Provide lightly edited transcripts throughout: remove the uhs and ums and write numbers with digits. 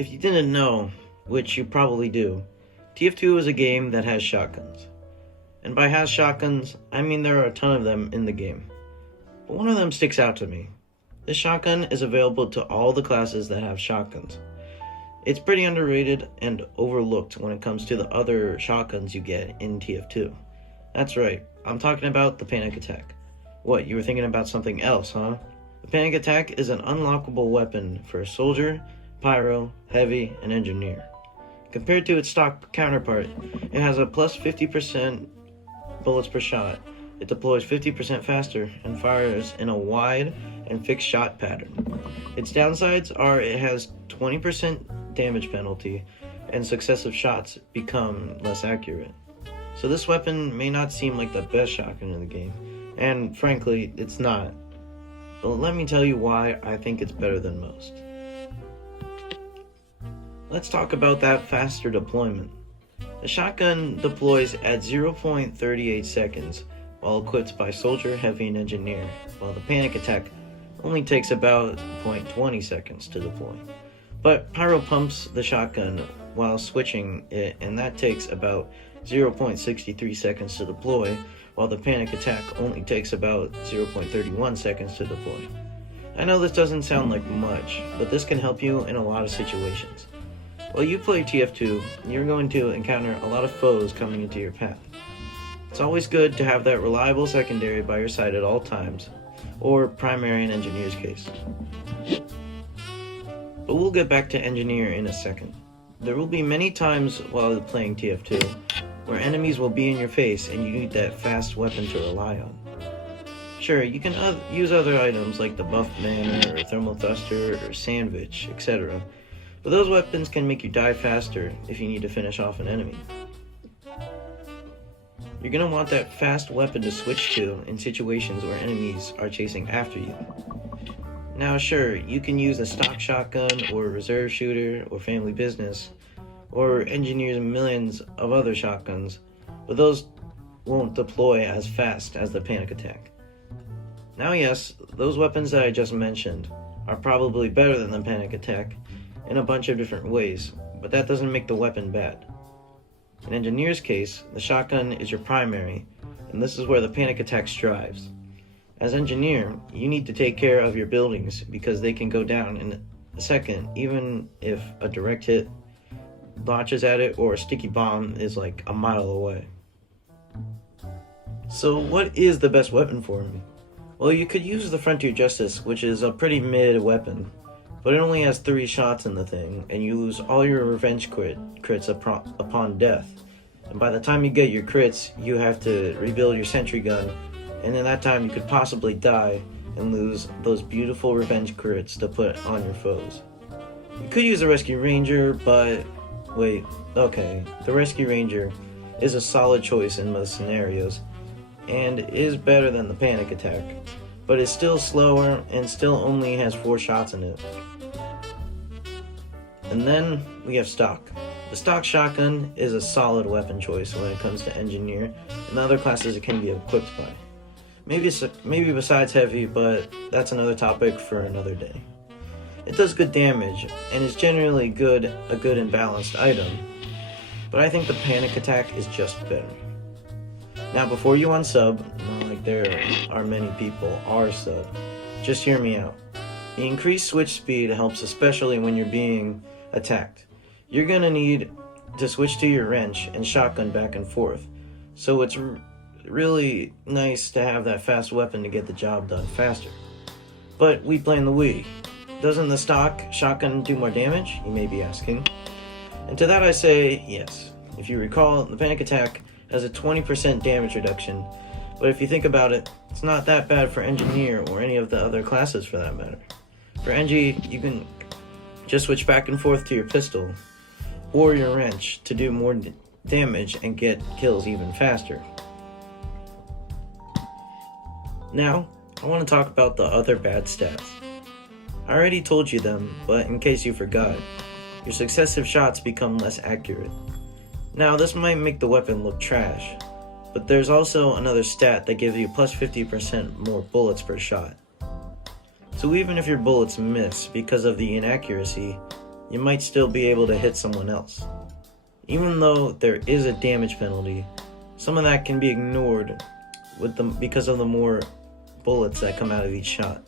If you didn't know, which you probably do, tf2 is a game that has shotguns. And by has shotguns, I mean there are a ton of them in the game. But one of them sticks out to me. This shotgun is available to all the classes that have shotguns. It's pretty underrated and overlooked when it comes to the other shotguns you get in tf2. That's right, I'm talking about the panic attack. What, you were thinking about something else, huh? The panic attack is an unlockable weapon for a soldier, pyro, heavy, and engineer. Compared to its stock counterpart, it has a plus 50% bullets per shot. It deploys 50% faster and fires in a wide and fixed shot pattern. Its downsides are it has 20% damage penalty and successive shots become less accurate. So this weapon may not seem like the best shotgun in the game, and frankly, it's not. But let me tell you why I think it's better than most. Let's talk about that faster deployment. The shotgun deploys at 0.38 seconds while equipped by soldier, heavy, and engineer, while the panic attack only takes about 0.20 seconds to deploy. But pyro pumps the shotgun while switching it, and that takes about 0.63 seconds to deploy, while the panic attack only takes about 0.31 seconds to deploy. I know this doesn't sound like much, but this can help you in a lot of situations. While you play tf2, you're going to encounter a lot of foes coming into your path. It's always good to have that reliable secondary by your side at all times, or primary in engineer's case. But we'll get back to engineer in a second. There will be many times while playing tf2 where enemies will be in your face and you need that fast weapon to rely on. Sure, you can use other items like the buff banner or thermal thruster or sandwich, etc. But those weapons can make you die faster if you need to finish off an enemy. You're going to want that fast weapon to switch to in situations where enemies are chasing after you. Now sure, you can use a stock shotgun or a reserve shooter or family business, or engineers millions of other shotguns, but those won't deploy as fast as the panic attack. Now yes, those weapons that I just mentioned are probably better than the panic attack in a bunch of different ways, but that doesn't make the weapon bad. In engineer's case, the shotgun is your primary, and this is where the panic attack strives. As engineer, you need to take care of your buildings because they can go down in a second, even if a direct hit launches at it or a sticky bomb is like a mile away. So what is the best weapon for me? Well, you could use the Frontier Justice, which is a pretty mid weapon, but it only has 3 shots in the thing, and you lose all your revenge crits upon death. And by the time you get your crits, you have to rebuild your sentry gun, and in that time you could possibly die and lose those beautiful revenge crits to put on your foes. You could use the Rescue Ranger, but wait, okay, the Rescue Ranger is a solid choice in most scenarios, and is better than the panic attack, but is still slower and still only has 4 shots in it. And then we have stock. The stock shotgun is a solid weapon choice when it comes to engineer and other classes it can be equipped by. Maybe besides heavy, but that's another topic for another day. It does good damage and is generally a good and balanced item, but I think the panic attack is just better. Now before you unsub, like there are many people are sub, just hear me out. The increased switch speed helps especially when you're being attacked. You're gonna need to switch to your wrench and shotgun back and forth, so it's really nice to have that fast weapon to get the job done faster. But we play in the Wii. Doesn't the stock shotgun do more damage, you may be asking? And to that I say yes. If you recall, the panic attack has a 20% damage reduction, but if you think about it, it's not that bad for engineer or any of the other classes for that matter. For Engie, you can just switch back and forth to your pistol or your wrench to do more damage and get kills even faster. Now, I want to talk about the other bad stats. I already told you them, but in case you forgot, your successive shots become less accurate. Now, this might make the weapon look trash, but there's also another stat that gives you plus 50% more bullets per shot. So even if your bullets miss because of the inaccuracy, you might still be able to hit someone else. Even though there is a damage penalty, some of that can be ignored because of the more bullets that come out of each shot.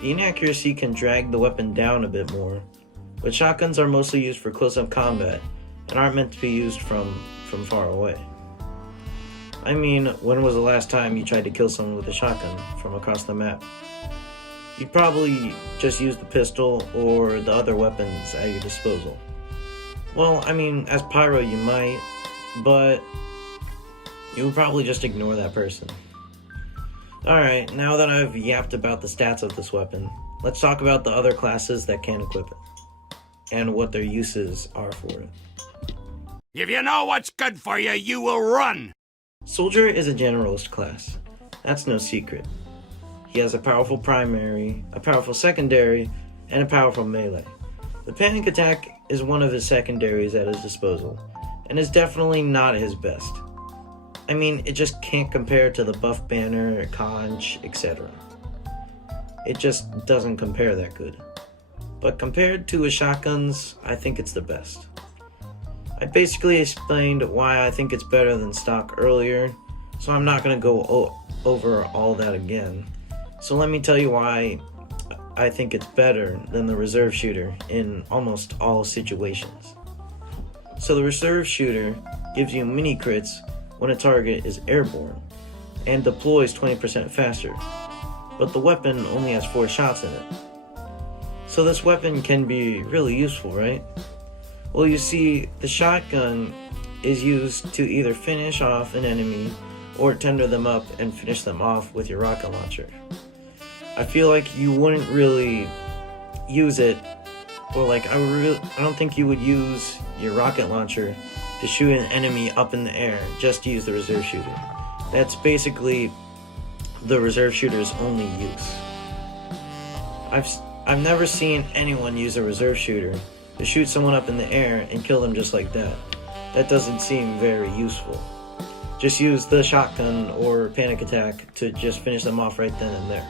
The inaccuracy can drag the weapon down a bit more, but shotguns are mostly used for close-up combat and aren't meant to be used from far away. I mean, when was the last time you tried to kill someone with a shotgun from across the map? You'd probably just use the pistol or the other weapons at your disposal. Well, I mean, as Pyro you might, but you would probably just ignore that person. Alright, now that I've yapped about the stats of this weapon, let's talk about the other classes that can equip it, and what their uses are for it. If you know what's good for you, you will run! Soldier is a generalist class. That's no secret. He has a powerful primary, a powerful secondary, and a powerful melee. The panic attack is one of his secondaries at his disposal, and is definitely not his best. I mean, it just can't compare to the buff banner, conch, etc. It just doesn't compare that good. But compared to his shotguns, I think it's the best. I basically explained why I think it's better than stock earlier, so I'm not going to go over all that again. So let me tell you why I think it's better than the reserve shooter in almost all situations. So the reserve shooter gives you mini crits when a target is airborne, and deploys 20% faster, but the weapon only has 4 shots in it. So this weapon can be really useful, right? Well, you see, the shotgun is used to either finish off an enemy or tender them up and finish them off with your rocket launcher. I feel like you wouldn't really use it, or like I don't think you would use your rocket launcher to shoot an enemy up in the air just to use the reserve shooter. That's basically the reserve shooter's only use. I've never seen anyone use a reserve shooter to shoot someone up in the air and kill them just like that. That doesn't seem very useful. Just use the shotgun or panic attack to just finish them off right then and there.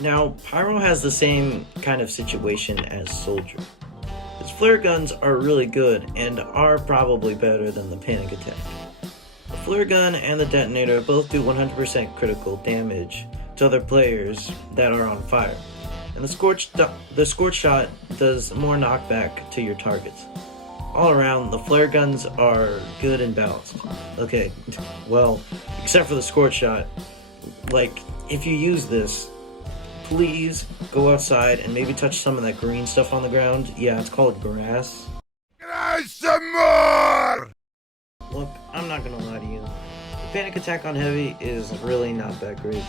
Now, Pyro has the same kind of situation as Soldier. His flare guns are really good and are probably better than the panic attack. The flare gun and the detonator both do 100% critical damage to other players that are on fire, and the scorch shot does more knockback to your targets. All around, the flare guns are good and balanced. Okay, well, except for the scorch shot. Like, if you use this, please go outside and maybe touch some of that green stuff on the ground. Yeah, it's called grass. Some more! Look, I'm not gonna lie to you. The panic attack on Heavy is really not that great.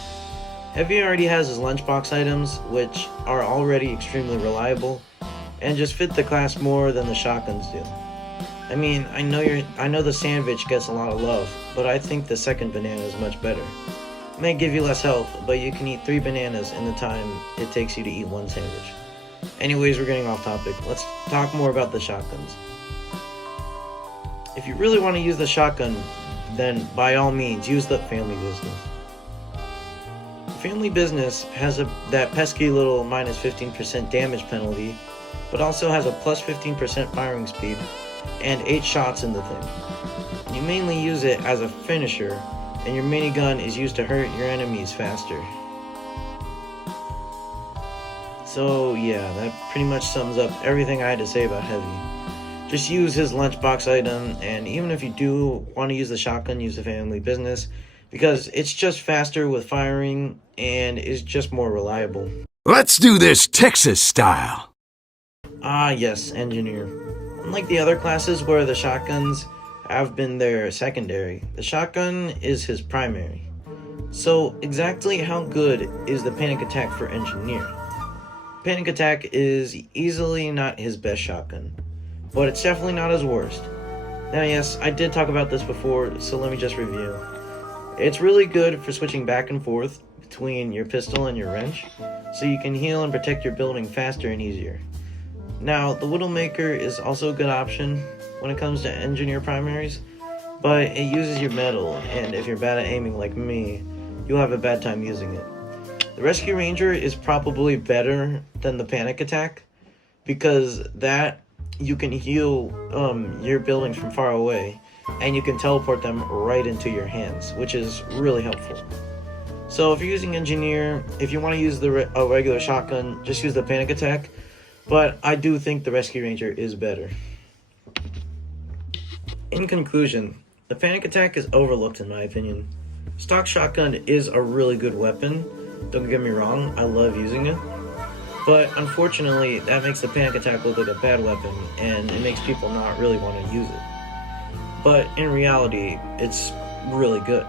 Heavy already has his lunchbox items, which are already extremely reliable, and just fit the class more than the shotguns do. I mean, I know the sandwich gets a lot of love, but I think the second banana is much better. It may give you less health, but you can eat 3 bananas in the time it takes you to eat 1 sandwich. Anyways, we're getting off topic. Let's talk more about the shotguns. If you really want to use the shotgun, then by all means, use the family business. Family business has that pesky little minus 15% damage penalty, but also has a plus 15% firing speed and 8 shots in the thing. You mainly use it as a finisher, and your minigun is used to hurt your enemies faster. So yeah, that pretty much sums up everything I had to say about Heavy. Just use his lunchbox item, and even if you do want to use the shotgun, use the family business, because it's just faster with firing and is just more reliable. Let's do this Texas style. Ah yes, engineer. Unlike the other classes where the shotguns have been their secondary, the shotgun is his primary. So exactly how good is the panic attack for engineer? Panic attack is easily not his best shotgun, but it's definitely not his worst. Now yes, I did talk about this before, so let me just review. It's really good for switching back and forth between your pistol and your wrench, so you can heal and protect your building faster and easier. Now, the Widowmaker is also a good option when it comes to engineer primaries, but it uses your metal, and if you're bad at aiming like me, you'll have a bad time using it. The Rescue Ranger is probably better than the Panic Attack because that you can heal your buildings from far away and you can teleport them right into your hands, which is really helpful. So if you're using Engineer, if you want to use a regular shotgun, just use the Panic Attack. But I do think the Rescue Ranger is better. In conclusion, the Panic Attack is overlooked in my opinion. Stock shotgun is a really good weapon. Don't get me wrong, I love using it. But unfortunately, that makes the Panic Attack look like a bad weapon, and it makes people not really want to use it. But in reality, it's really good.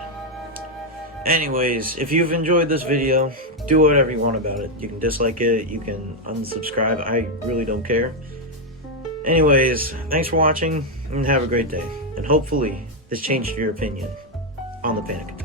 Anyways, if you've enjoyed this video, do whatever you want about it. You can dislike it, you can unsubscribe, I really don't care. Anyways, thanks for watching, and have a great day. And hopefully, this changed your opinion on the Panic Attack.